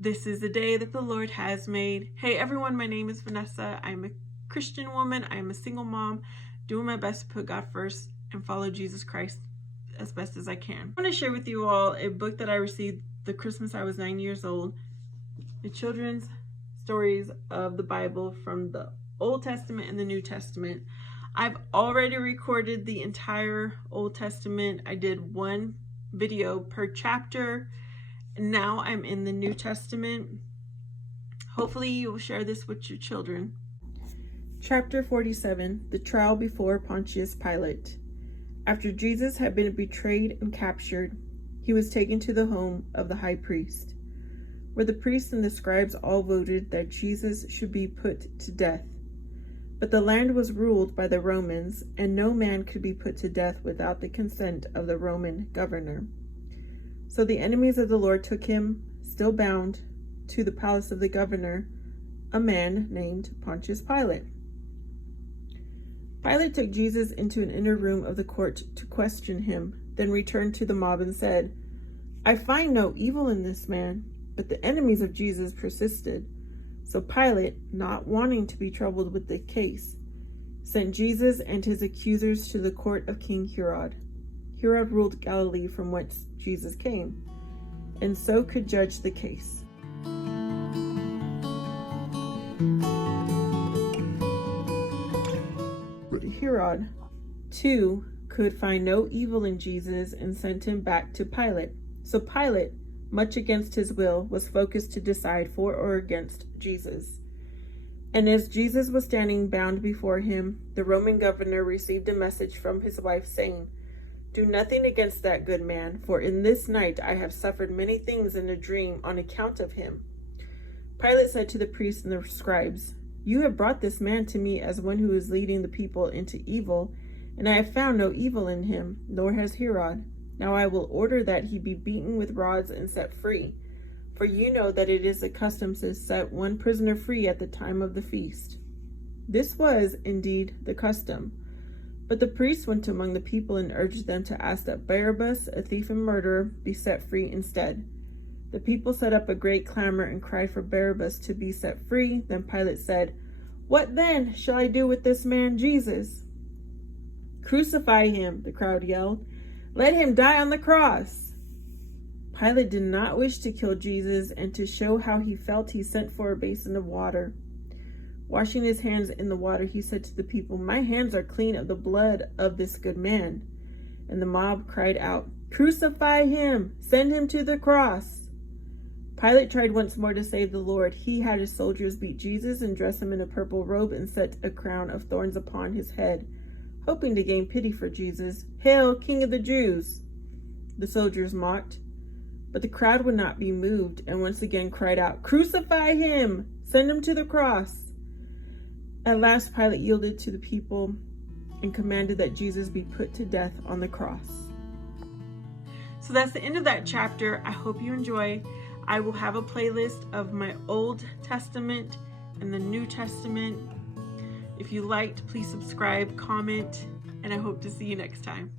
This is the day that the Lord has made. Hey everyone, my name is Vanessa. I'm a Christian woman. I'm a single mom, doing my best to put God first and follow Jesus Christ as best as I can. I want to share with you all a book that I received the Christmas I was 9 years old. The children's stories of the Bible from the Old Testament and the New Testament. I've already recorded the entire Old Testament. I did one video per chapter. Now I'm in the New Testament. Hopefully you will share this with your children. Chapter 47, the trial before Pontius Pilate. After Jesus had been betrayed and captured, he was taken to the home of the high priest, where the priests and the scribes all voted that Jesus should be put to death. But the land was ruled by the Romans, and no man could be put to death without the consent of the Roman governor. So the enemies of the Lord took him, still bound, to the palace of the governor, a man named Pontius Pilate. Pilate took Jesus into an inner room of the court to question him, then returned to the mob and said, "I find no evil in this man." But the enemies of Jesus persisted. So Pilate, not wanting to be troubled with the case, sent Jesus and his accusers to the court of King Herod. Herod ruled Galilee, from whence Jesus came, and so could judge the case. Herod, too, could find no evil in Jesus and sent him back to Pilate. So Pilate, much against his will, was focused to decide for or against Jesus. And as Jesus was standing bound before him, the Roman governor received a message from his wife saying, "Do nothing against that good man, for in this night I have suffered many things in a dream on account of him." Pilate said to the priests and the scribes, "You have brought this man to me as one who is leading the people into evil, and I have found no evil in him, nor has Herod. Now I will order that he be beaten with rods and set free. For you know that it is the custom to set one prisoner free at the time of the feast." This was, indeed, the custom. But the priests went among the people and urged them to ask that Barabbas, a thief and murderer, be set free instead. The people set up a great clamor and cried for Barabbas to be set free. Then Pilate said, "What then shall I do with this man Jesus?" "Crucify him," the crowd yelled. "Let him die on the cross." Pilate did not wish to kill Jesus, and to show how he felt, he sent for a basin of water. Washing his hands in the water, he said to the people, "My hands are clean of the blood of this good man." And the mob cried out, "Crucify him! Send him to the cross!" Pilate tried once more to save the Lord. He had his soldiers beat Jesus and dress him in a purple robe and set a crown of thorns upon his head, hoping to gain pity for Jesus. "Hail, King of the Jews!" The soldiers mocked, but the crowd would not be moved, and once again cried out, "Crucify him! Send him to the cross!" At last Pilate yielded to the people and commanded that Jesus be put to death on the cross. So that's the end of that chapter. I hope you enjoy. I will have a playlist of my Old Testament and the New Testament. If you liked, please subscribe, comment, and I hope to see you next time.